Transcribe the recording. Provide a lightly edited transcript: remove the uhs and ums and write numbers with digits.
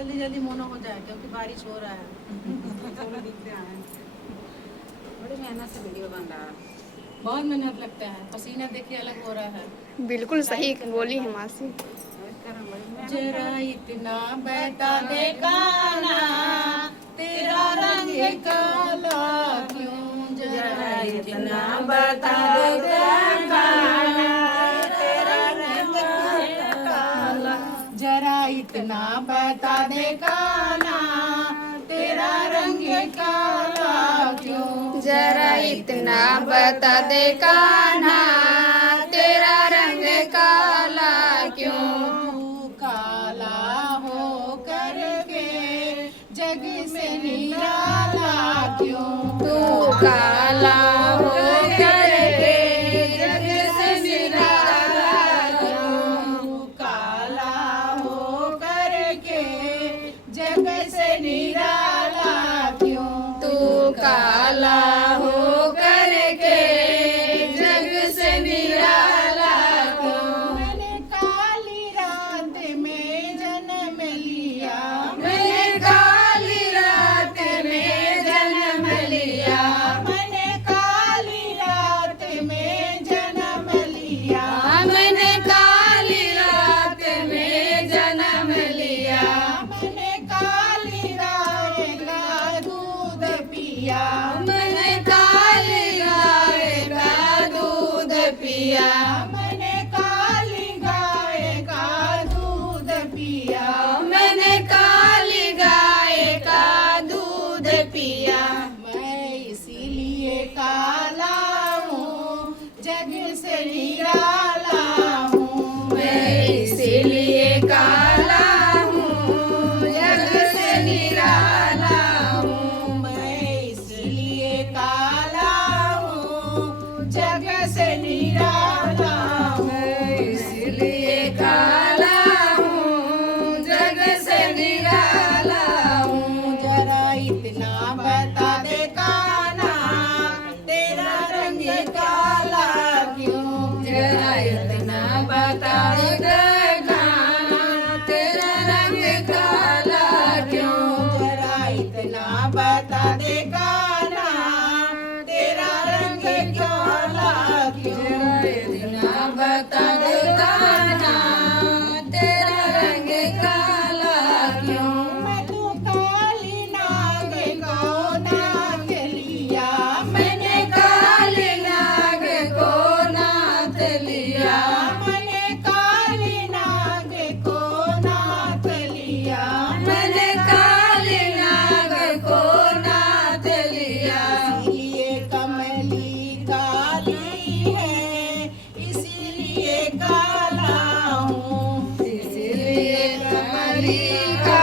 जल्दी जल्दी मोनो हो जाए क्योंकि बारिश हो रहा है। दिखते हैं बड़ी मेहनत से वीडियो बन रहा है। बहुत मेहनत लगता है, पसीना देखिए अलग हो रहा है। बिल्कुल सही बोली है मासी। जरा इतना बता दे काना तेरा रंग काला क्यों, जरा इतना बता दे काना तेरा रंग काला, जरा इतना बता दे काना तेरा रंग काला क्यों, जरा इतना बता दे कान्हा तेरा रंग काला क्यों। तू काला हो करके जग से निराला क्यों, तू काला हो करके जग से निराला क्यों। तू काला हो करके जग से निराला क्यों, तू काला हो करके जग से निराला क्यों। मैंने काली रात में जन्म लिया, मैंने काली रात में जन्म लिया। मैंने काली रात में जन्म लिया, मैंने काली रात में जन्म लिया। मैंने काली गाय का दूध पिया, मैंने काली गाय का दूध पिया। मैंने काली गाय का दूध पिया, मैंने काली गाय का दूध पिया। मैं इसीलिए काला हूँ जग से निराला हूँ, मैं इसीलिए काला हूँ जग से निराला हूँ। मैं इसीलिए काला हूँ जग से निराला हूँ, इसलिए काला हूँ जग से निराला हूँ। जरा इतना बता दे काना तेरा रंग काला क्यों, जरा इतना बता दे कान्हा तेरा रंग काला क्यों। जरा इतना बता दे काना तेरा रंग काला क्यों, इतना बता दे कान्हा तेरा रंग काला क्यों। मैं तो काली नाग को नाग लिया, मैंने काली नाग को नाथ लिया। मैंने काली नाग को नाथ लिया, मैंने काली नाग को नाथ लिया। इसीलिए कमली काली है इसीलिए काला हूँ, इसलिए कमली का